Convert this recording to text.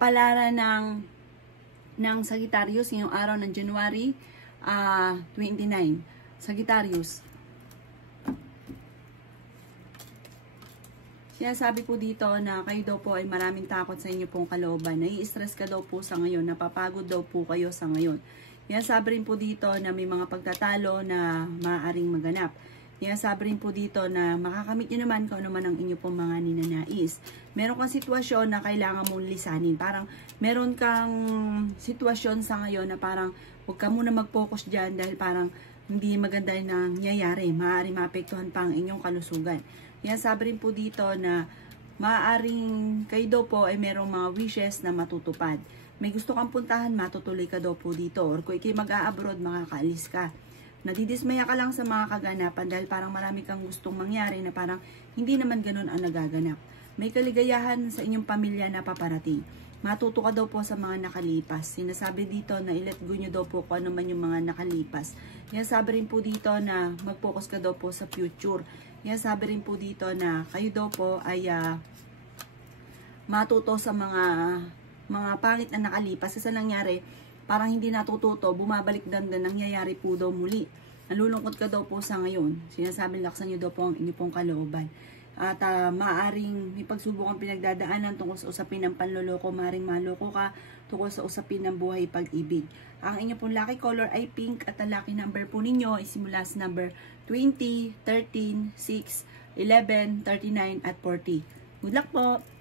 kapalaran ng Sagittarius ngayong araw ng January 29. Sagittarius. Sinasabi po dito na kayo daw po ay maraming takot sa inyo pong kalooban. Nai-stress ka daw po sa ngayon. Napapagod daw po kayo sa ngayon. Sinasabi rin po dito na may mga pagtatalo na maaaring maganap. Sinasabi rin po dito na makakamit nyo naman kung ano man ang inyo pong mga ninanais. Meron kang sitwasyon na kailangan mong lisanin. Parang meron kang sitwasyon sa ngayon na parang huwag ka muna mag-focus dyan dahil parang hindi maganda na nangyayari. Maaaring maapektuhan pa ang inyong kalusugan. Sinasabi rin po dito na maaaring kayo daw po ay merong mga wishes na matutupad. May gusto kang puntahan, matutuloy ka daw po dito. Or kung ikay mag-a-abroad, makakaalis ka. Nadidismaya ka lang sa mga kaganapan dahil parang marami kang gustong mangyari na parang hindi naman ganun ang nagaganap. May kaligayahan sa inyong pamilya na paparating. Matuto ka daw po sa mga nakalipas. Sinasabi dito na i-let go nyo daw po kung ano man yung mga nakalipas. Sinasabi rin po dito na mag-focus ka daw po sa future. Sinasabi rin po dito na kayo daw po ay matuto sa mga pangit na nakalipas. Kasi nangyari, parang hindi natututo, bumabalik dan nangyayari po daw muli. Nalulungkot ka daw po sa ngayon. Sinasabi laksan nyo daw po ang inyo pong kalooban. At maaaring may pagsubok ang pinagdadaanan tungkol sa usapin ng panloloko, maaaring maloko ka tungkol sa usapin ng buhay pag-ibig. Ang inyo pong lucky color ay pink at ang lucky number po ninyo ay simula sa number 20, 13, 6, 11, 39 at 40. Good luck po!